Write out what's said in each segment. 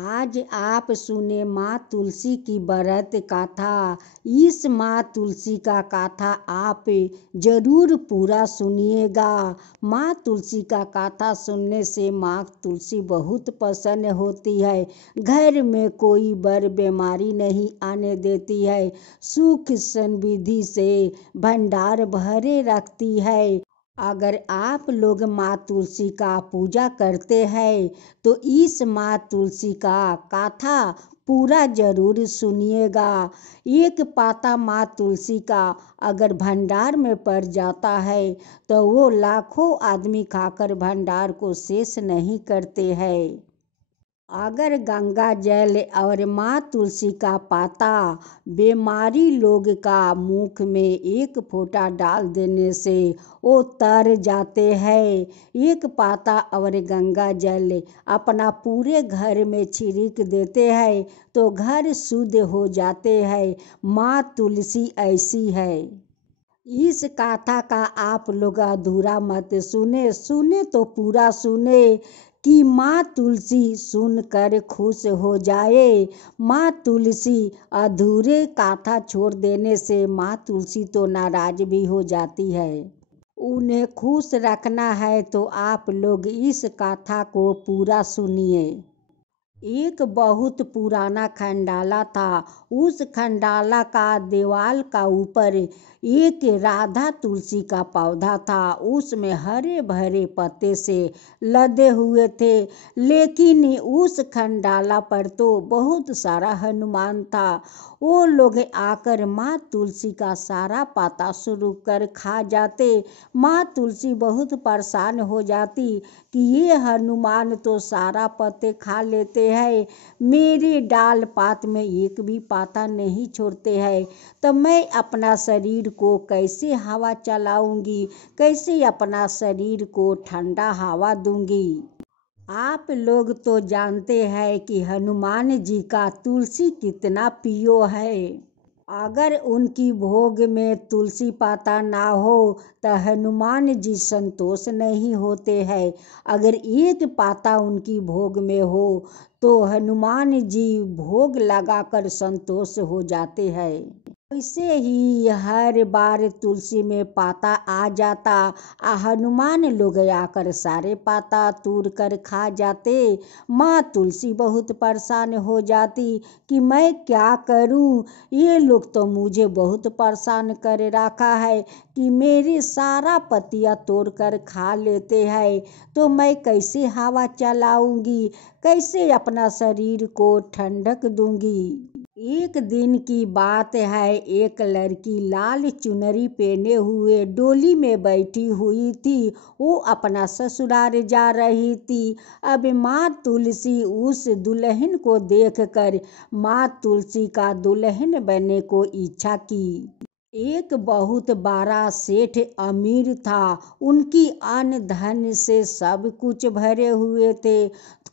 आज आप सुने माँ तुलसी की व्रत कथा। इस माँ तुलसी का कथा आप जरूर पूरा सुनिएगा। माँ तुलसी का कथा सुनने से माँ तुलसी बहुत प्रसन्न होती है। घर में कोई बड़ बीमारी नहीं आने देती है। सुख समृद्धि से भंडार भरे रखती है। अगर आप लोग माँ तुलसी का पूजा करते हैं तो इस माँ तुलसी का कथा पूरा जरूर सुनिएगा। एक पाता माँ तुलसी का अगर भंडार में पड़ जाता है तो वो लाखों आदमी खाकर भंडार को शेष नहीं करते हैं। अगर गंगा जल और माँ तुलसी का पाता बीमारी लोग का मुख में एक फोंटा डाल देने से वो तर जाते हैं। एक पाता और गंगा जल अपना पूरे घर में छिड़क देते हैं तो घर शुद्ध हो जाते हैं। माँ तुलसी ऐसी है। इस कथा का आप लोग अधूरा मत सुने तो पूरा सुने कि माँ तुलसी सुनकर खुश हो जाए। माँ तुलसी अधूरे कथा छोड़ देने से माँ तुलसी तो नाराज भी हो जाती है। उन्हें खुश रखना है तो आप लोग इस कथा को पूरा सुनिए। एक बहुत पुराना खंडाला था। उस खंडाला का दीवार का ऊपर एक राधा तुलसी का पौधा था। उसमें हरे भरे पत्ते से लदे हुए थे। लेकिन उस खंडाला पर तो बहुत सारा हनुमान था। वो लोग आकर माँ तुलसी का सारा पत्ता शुरू कर खा जाते। माँ तुलसी बहुत परेशान हो जाती कि ये हनुमान तो सारा पत्ते खा लेते हैं, मेरे डाल पात में एक भी पाता नहीं छोड़ते हैं, तो मैं अपना शरीर को कैसे हवा चलाऊंगी, कैसे अपना शरीर को ठंडा हवा दूंगी। आप लोग तो जानते हैं कि हनुमान जी का तुलसी कितना प्रिय है। अगर उनकी भोग में तुलसी पाता ना हो तो हनुमान जी संतोष नहीं होते हैं। अगर एक पाता उनकी भोग में हो तो हनुमान जी भोग लगाकर संतोष हो जाते हैं। वैसे ही हर बार तुलसी में पाता आ जाता, हनुमान लोग आकर सारे पाता तोड़ कर खा जाते। माँ तुलसी बहुत परेशान हो जाती कि मैं क्या करूं, ये लोग तो मुझे बहुत परेशान कर रखा है कि मेरी सारा पत्तियां तोड़ कर खा लेते हैं, तो मैं कैसे हवा चलाऊंगी, कैसे अपना शरीर को ठंडक दूंगी। एक दिन की बात है, एक लड़की लाल चुनरी पहने हुए डोली में बैठी हुई थी। वो अपना ससुराल जा रही थी। अब माँ तुलसी उस दुल्हन को देखकर माँ तुलसी का दुल्हन बनने को इच्छा की। एक बहुत बड़ा सेठ अमीर था। उनकी अन्न धन से सब कुछ भरे हुए थे।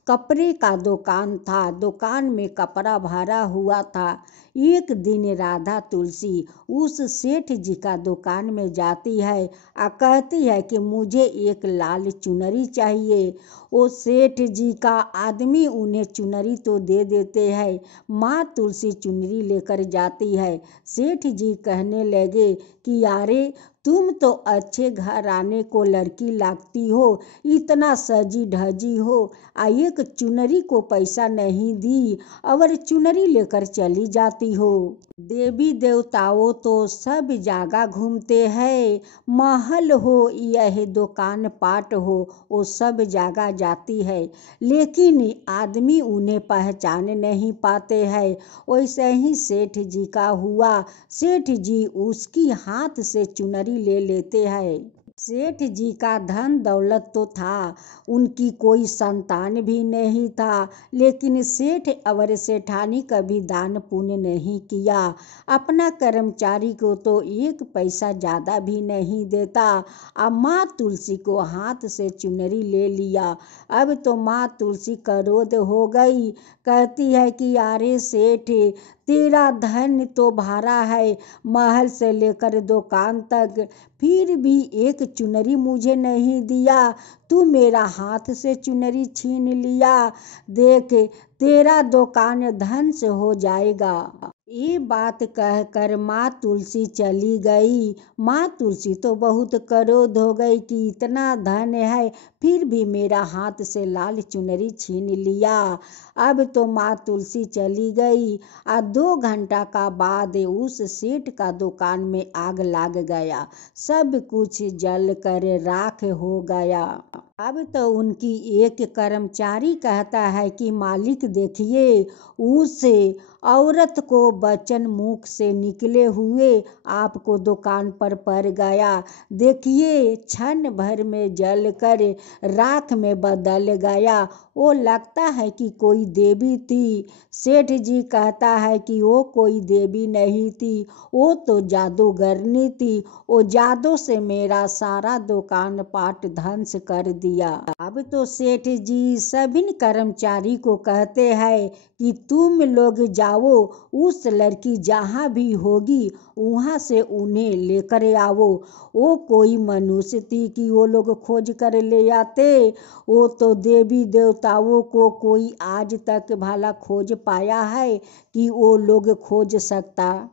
कपड़े का दुकान था, दुकान में कपड़ा भरा हुआ था। एक दिन राधा तुलसी उस सेठ जी का दुकान में जाती है और कहती है कि मुझे एक लाल चुनरी चाहिए। वो सेठ जी का आदमी उन्हें चुनरी तो दे देते हैं। माँ तुलसी चुनरी लेकर जाती है। सेठ जी कहने लगे कि यारे तुम तो अच्छे घराने को लड़की लगती हो, इतना सजी धजी हो, एक चुनरी को पैसा नहीं दी और चुनरी लेकर चली जाती हो। देवी देवताओं तो सब जगह घूमते हैं, महल हो यह दुकान पाट हो, वो सब जगह जाती है, लेकिन आदमी उन्हें पहचान नहीं पाते हैं। वैसे ही सेठ जी का हुआ। सेठ जी उसकी हाथ से चुनरी ले लेते हैं। सेठ जी का धन दौलत तो था, उनकी कोई संतान भी नहीं था, लेकिन सेठ और सेठानी कभी दान पुण्य नहीं किया। अपना कर्मचारी को तो एक पैसा ज़्यादा भी नहीं देता। अब माँ तुलसी को हाथ से चुनरी ले लिया। अब तो माँ तुलसी क्रोध हो गई। कहती है कि अरे सेठ, तेरा धन तो भरा है महल से लेकर दुकान तक, फिर भी एक चुनरी मुझे नहीं दिया। तू मेरा हाथ से चुनरी छीन लिया, देख तेरा दुकान धन से हो जाएगा। ये बात कहकर माँ तुलसी चली गई। माँ तुलसी तो बहुत क्रोध हो गई कि इतना धन है फिर भी मेरा हाथ से लाल चुनरी छीन लिया। अब तो माँ तुलसी चली गई और 2 घंटा का बाद उस सेठ का दुकान में आग लग गया, सब कुछ जल कर राख हो गया। अब तो उनकी एक कर्मचारी कहता है कि मालिक देखिए, उस औरत को वचन मुख से निकले हुए आपको दुकान पर पड़ गया। देखिए क्षण भर में जल कर राख में बदल गया। वो लगता है कि कोई देवी थी। सेठ जी कहता है कि वो कोई देवी नहीं थी, वो तो जादूगरनी थी। वो जादू से मेरा सारा दुकान पाट ध्वंस कर दिया। अब तो सेठ जी सभी कर्मचारी को कहते हैं कि तुम लोग जाओ, उस लड़की जहाँ भी होगी वहाँ से उन्हें लेकर आओ। वो कोई मनुष्य थी कि वो लोग खोज कर ले आते? वो तो देवी देवताओं को कोई आज तक भला खोज पाया है कि वो लोग खोज सकता?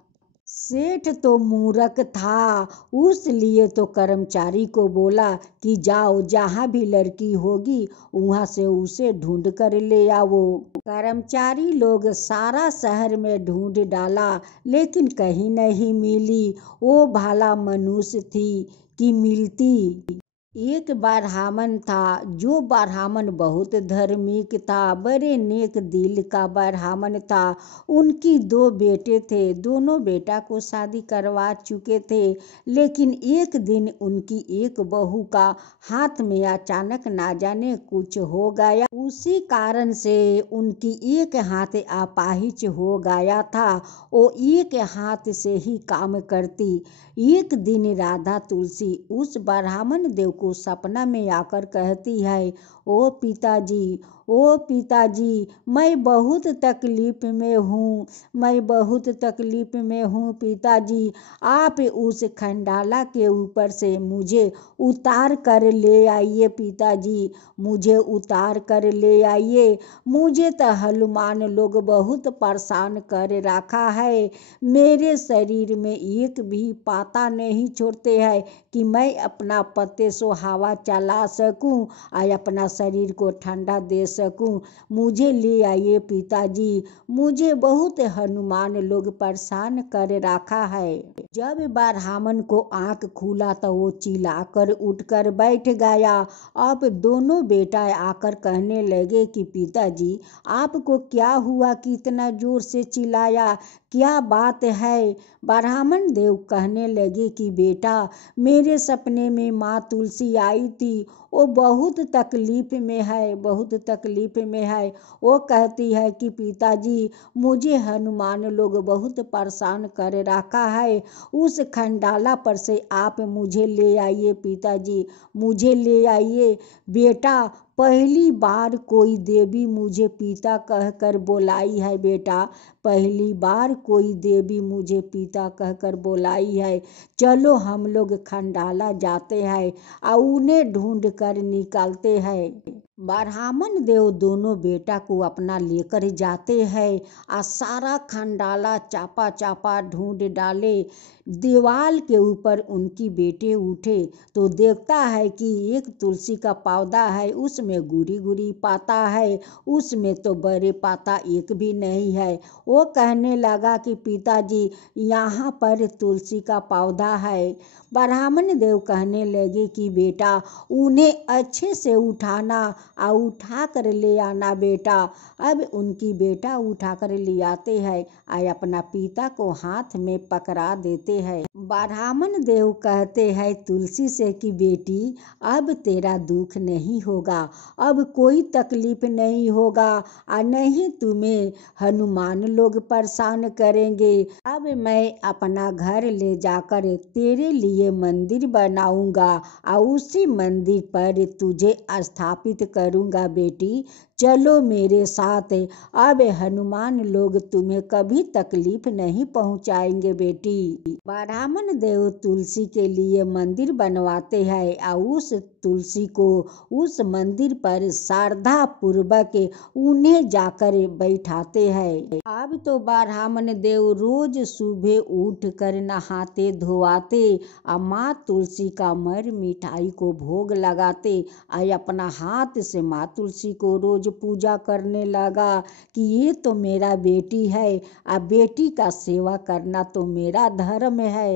सेठ तो मूर्ख था, उसलिए तो कर्मचारी को बोला कि जाओ जहाँ भी लड़की होगी वहाँ से उसे ढूंढ कर ले आओ। कर्मचारी लोग सारा शहर में ढूंढ डाला लेकिन कहीं नहीं मिली। वो भला मनुष्य थी कि मिलती? एक ब्राह्मण था, जो ब्राह्मण बहुत धार्मिक था, बड़े नेक दिल का ब्राह्मण था। उनकी 2 बेटे थे, दोनों बेटा को शादी करवा चुके थे, लेकिन एक दिन उनकी एक बहू का हाथ में अचानक ना जाने कुछ हो गया। उसी कारण से उनकी एक हाथ अपाहिज हो गया था। वो एक हाथ से ही काम करती। एक दिन राधा तुलसी उस ब्राह्मण देव को सपना में आकर कहती है, ओ पिताजी, ओ पिताजी, मैं बहुत तकलीफ में हूँ, मैं बहुत तकलीफ में हूँ पिताजी। आप उस खंडाला के ऊपर से मुझे उतार कर ले आइए पिताजी, मुझे उतार कर ले आइए। मुझे तो हनुमान लोग बहुत परेशान कर रखा है। मेरे शरीर में एक भी पाता नहीं छोड़ते हैं कि मैं अपना पत्ते सो हवा चला सकूं और अपना शरीर को ठंडा दे सकूं। मुझे ले आइए पिताजी, मुझे बहुत हनुमान लोग परेशान कर रखा है। जब ब्राह्मण को आंख खुला तो वो चिल्लाकर उठकर बैठ गया। अब दोनों बेटा आकर कहने लगे कि पिताजी आपको क्या हुआ कि इतना जोर से चिल्लाया, क्या बात है? ब्राह्मण देव कहने लगे कि बेटा मेरे सपने में माँ तुलसी आई थी, वो बहुत तकलीफ में है, बहुत तकलीफ में है। वो कहती है कि पिताजी मुझे हनुमान लोग बहुत परेशान कर रखा है, उस खंडाला पर से आप मुझे ले आइए पिताजी, मुझे ले आइए। बेटा पहली बार कोई देवी मुझे पिता कहकर बुलाई है बेटा, पहली बार कोई देवी मुझे पिता कहकर बुलाई है। चलो हम लोग खंडाला जाते हैं और उन्हें ढूंढ कर निकालते हैं। ब्राह्मण देव दोनों बेटा को अपना लेकर जाते हैं और सारा खंडाला चापा चापा ढूंढ डाले। दीवाल के ऊपर उनकी बेटे उठे तो देखता है कि एक तुलसी का पौधा है, उसमें गुरी गुरी पाता है, उसमें तो बड़े पाता एक भी नहीं है। वो कहने लगा कि पिताजी यहाँ पर तुलसी का पौधा है। ब्राह्मण देव कहने लगे कि बेटा उन्हें अच्छे से उठाना और उठा कर ले आना बेटा। अब उनकी बेटा उठा कर ले आते हैं और अपना पिता को हाथ में पकड़ा देते हैं। ब्राह्मण देव कहते हैं तुलसी से कि बेटी अब तेरा दुख नहीं होगा, अब कोई तकलीफ नहीं होगा और नहीं तुम्हें हनुमान लोग परेशान करेंगे। अब मैं अपना घर ले जाकर तेरे लिए मंदिर बनाऊंगा और उसी मंदिर पर तुझे स्थापित करूंगा बेटी। चलो मेरे साथ। अब हनुमान लोग तुम्हें कभी तकलीफ नहीं पहुंचाएंगे बेटी। ब्राह्मण देव तुलसी के लिए मंदिर बनवाते हैं और उस तुलसी को उस मंदिर पर श्रद्धा पूर्वक उन्हें जाकर बैठाते हैं। अब तो ब्राह्मण देव रोज सुबह उठ कर नहाते धोआते और माँ तुलसी का मर मिठाई को भोग लगाते और अपना हाथ से माँ तुलसी को रोज पूजा करने लगा कि ये तो मेरा बेटी है और बेटी का सेवा करना तो मेरा धर्म है।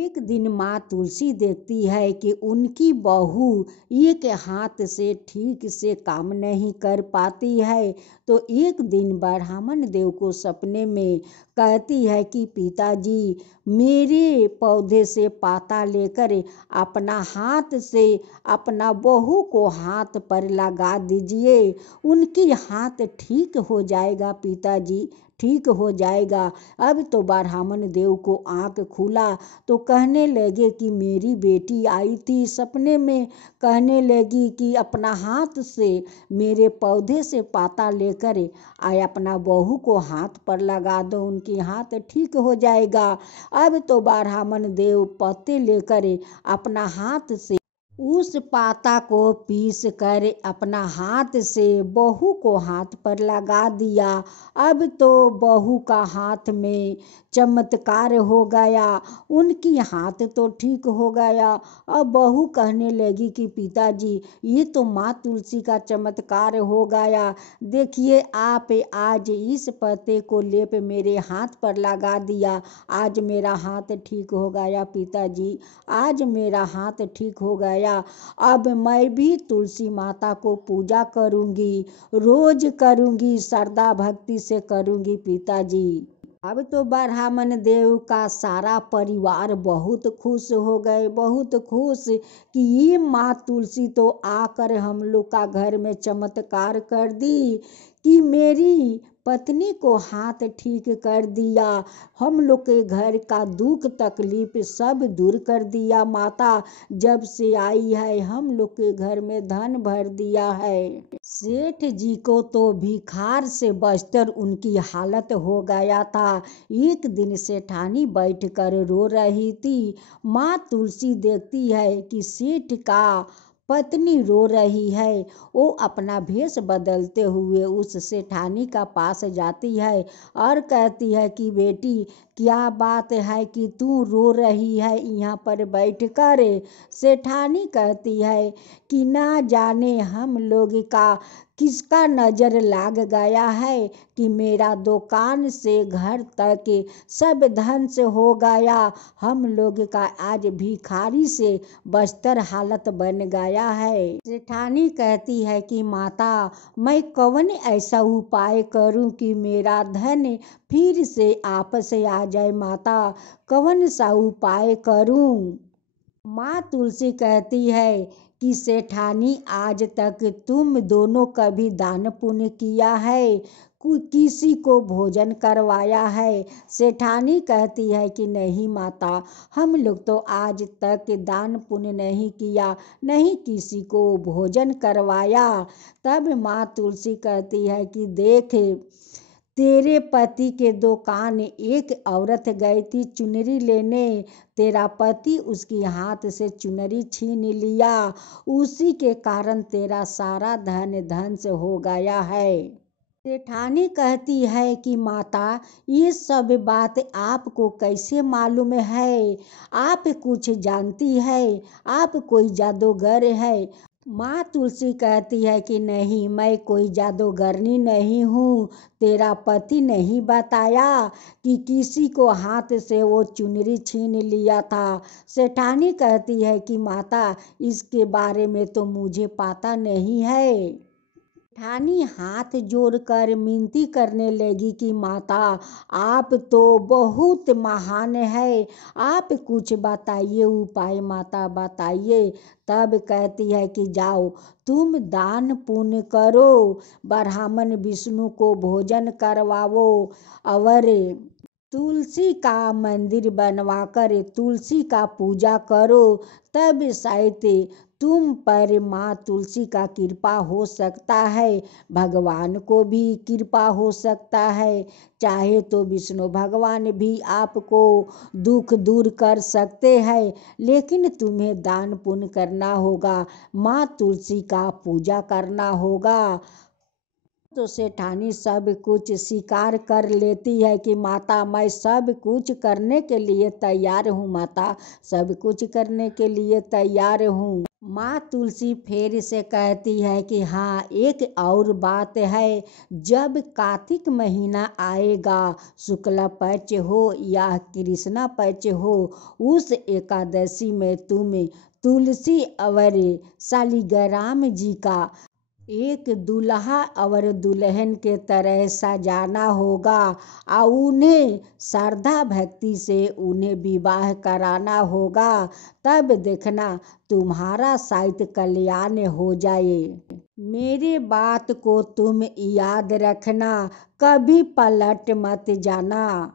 एक दिन माँ तुलसी देखती है कि उनकी बहू एक हाथ से ठीक से काम नहीं कर पाती है, तो एक दिन ब्राह्मण देव को सपने में कहती है कि पिताजी मेरे पौधे से पाता लेकर अपना हाथ से अपना बहू को हाथ पर लगा दीजिए, उनकी हाथ ठीक हो जाएगा पिताजी, ठीक हो जाएगा। अब तो ब्राह्मण देव को आँख खुला तो कहने लगे कि मेरी बेटी आई थी सपने में, कहने लगी कि अपना हाथ से मेरे पौधे से पाता लेकर आए अपना बहू को हाथ पर लगा दो, उनकी हाथ ठीक हो जाएगा। अब तो ब्राह्मण देव पत्ते लेकर अपना हाथ से उस पाता को पीस कर अपना हाथ से बहू को हाथ पर लगा दिया। अब तो बहू का हाथ में चमत्कार हो गया, उनकी हाथ तो ठीक हो गया। अब बहू कहने लगी कि पिताजी ये तो माँ तुलसी का चमत्कार हो गया, देखिए आप आज इस पत्ते को लेप मेरे हाथ पर लगा दिया, आज मेरा हाथ ठीक हो गया पिताजी, आज मेरा हाथ ठीक हो गया। अब मैं भी तुलसी माता को पूजा करूंगी, रोज करूंगी, श्रद्धा भक्ति से करूंगी पिताजी। अब तो ब्राह्मण देव का सारा परिवार बहुत खुश हो गए, बहुत खुश कि ये माँ तुलसी तो आकर हम लोग का घर में चमत्कार कर दी कि मेरी पत्नी को हाथ ठीक कर दिया, हम लोग के घर का दुख तकलीफ सब दूर कर दिया माता, जब से आई है हम लोग के घर में धन भर दिया है। सेठ जी को तो भिखार से बचकर उनकी हालत हो गया था। एक दिन सेठानी बैठकर रो रही थी, माँ तुलसी देखती है कि सेठ का पत्नी रो रही है, वो अपना भेष बदलते हुए उस सेठानी का पास जाती है और कहती है कि बेटी क्या बात है कि तू रो रही है यहाँ पर बैठकर। सेठानी कहती है कि ना जाने हम लोग का किसका नज़र लाग गया है कि मेरा दुकान से घर तक सब धन से हो गया, हम लोग का आज भिखारी से बस्तर हालत बन गया है। सेठानी कहती है कि माता मैं कौन ऐसा उपाय करूं कि मेरा धन फिर से आपस आ जाए, माता कौन सा उपाय करूं। माँ तुलसी कहती है कि सेठानी आज तक तुम दोनों कभी दान पुण्य किया है, किसी को भोजन करवाया है। सेठानी कहती है कि नहीं माता, हम लोग तो आज तक दान पुण्य नहीं किया, नहीं किसी को भोजन करवाया। तब माँ तुलसी कहती है कि देख तेरे पति के दुकान एक औरत गई थी चुनरी लेने, तेरा पति उसकी हाथ से चुनरी छीन लिया, उसी के कारण तेरा सारा धन धन से हो गया है। सेठानी कहती है कि माता ये सब बात आपको कैसे मालूम है, आप कुछ जानती है, आप कोई जादूगर है। माँ तुलसी कहती है कि नहीं मैं कोई जादूगरनी नहीं हूँ, तेरा पति नहीं बताया कि किसी को हाथ से वो चुनरी छीन लिया था। सेठानी कहती है कि माता इसके बारे में तो मुझे पता नहीं है। सेठानी हाथ जोड़कर मिनती करने लगी कि माता आप तो बहुत महान है, आप कुछ बताइए उपाय, माता बताइए। तब कहती है कि जाओ तुम दान पुण्य करो, ब्राह्मण विष्णु को भोजन करवाओ और तुलसी का मंदिर बनवाकर तुलसी का पूजा करो, तब शायद तुम पर माँ तुलसी का कृपा हो सकता है, भगवान को भी कृपा हो सकता है। चाहे तो विष्णु भगवान भी आपको दुख दूर कर सकते हैं, लेकिन तुम्हें दान पुण्य करना होगा, माँ तुलसी का पूजा करना होगा। तो सेठानी सब कुछ स्वीकार कर लेती है कि माता मैं सब कुछ करने के लिए तैयार हूँ, माता सब कुछ करने के लिए तैयार हूँ। माँ तुलसी फिर से कहती है कि हाँ, एक और बात है, जब कार्तिक महीना आएगा, शुक्ला पक्ष हो या कृष्णा पक्ष हो, उस एकादशी में तुम्हें तुलसी और शालिग्राम जी का एक दूल्हा और दुल्हन के तरह सजाना होगा और उन्हें श्रद्धा भक्ति से उन्हें विवाह कराना होगा। तब देखना तुम्हारा शायद कल्याण हो जाए। मेरे बात को तुम याद रखना, कभी पलट मत जाना।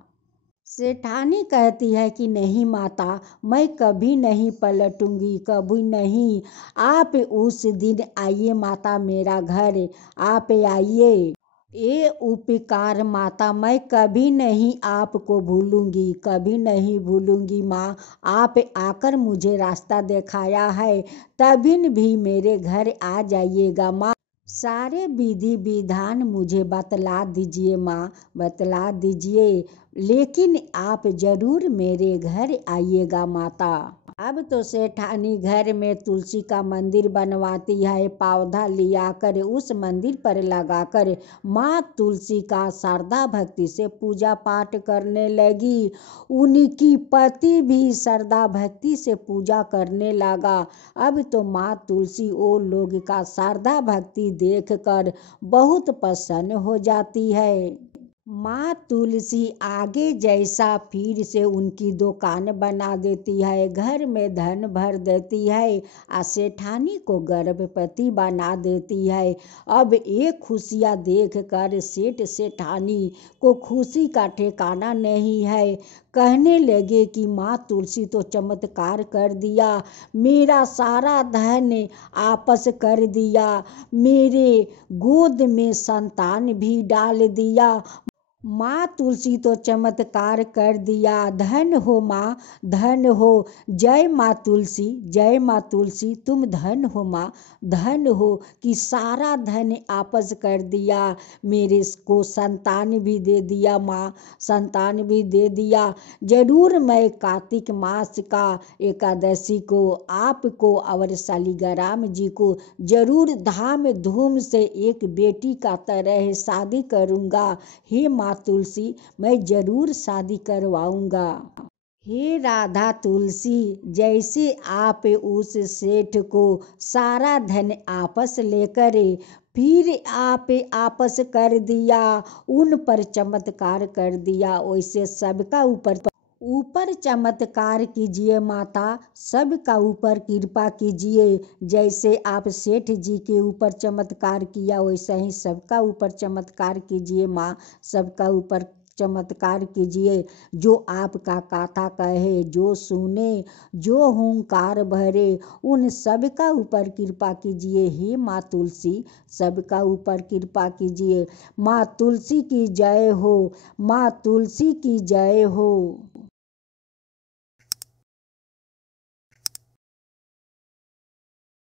सेठानी कहती है कि नहीं माता, मैं कभी नहीं पलटूंगी, कभी नहीं। आप उस दिन आइए माता, मेरा घर आप आइए। ये उपकार माता मैं कभी नहीं आपको भूलूंगी, कभी नहीं भूलूंगी माँ। आप आकर मुझे रास्ता दिखाया है, तभी भी मेरे घर आ जाइएगा माँ। सारे विधि विधान मुझे बतला दीजिए माँ, बतला दीजिए, लेकिन आप जरूर मेरे घर आइएगा माता। अब तो सेठानी घर में तुलसी का मंदिर बनवाती है, पौधा लियाकर उस मंदिर पर लगाकर माँ तुलसी का श्रद्धा भक्ति से पूजा पाठ करने लगी। उनकी पति भी श्रद्धा भक्ति से पूजा करने लगा। अब तो माँ तुलसी वो लोग का श्रद्धा भक्ति देखकर बहुत प्रसन्न हो जाती है। माँ तुलसी आगे जैसा फिर से उनकी दुकान बना देती है, घर में धन भर देती है, सेठानी को गर्भवती बना देती है। अब ये खुशियाँ देखकर सेठ सेठानी को खुशी का ठिकाना नहीं है। कहने लगे कि माँ तुलसी तो चमत्कार कर दिया, मेरा सारा धन आपस कर दिया, मेरे गोद में संतान भी डाल दिया। माँ तुलसी तो चमत्कार कर दिया, धन हो माँ, धन हो। जय माँ तुलसी, जय माँ तुलसी, तुम धन हो माँ, धन हो कि सारा धन आपस कर दिया, मेरे को संतान भी दे दिया माँ, संतान भी दे दिया। जरूर मैं कार्तिक मास का एकादशी को आपको और शालिग्राम जी को जरूर धाम धूम से एक बेटी का तरह शादी करूँगा। हे माँ तुलसी, मैं जरूर शादी करवाऊंगा। हे राधा तुलसी, जैसे आप उस सेठ को सारा धन आपस लेकर फिर आप आपस कर दिया, उन पर चमत्कार कर दिया, वैसे सबका ऊपर चमत्कार कीजिए माता, सबका ऊपर कृपा कीजिए। जैसे आप सेठ जी के ऊपर चमत्कार किया, वैसे ही सबका ऊपर चमत्कार कीजिए माँ, सबका ऊपर चमत्कार कीजिए। जो आपका कथा कहे, जो सुने, जो हुंकार भरे, उन सबका ऊपर कृपा कीजिए। हे माँ तुलसी, सबका ऊपर कृपा कीजिए। माँ तुलसी की जय हो, माँ तुलसी की जय हो।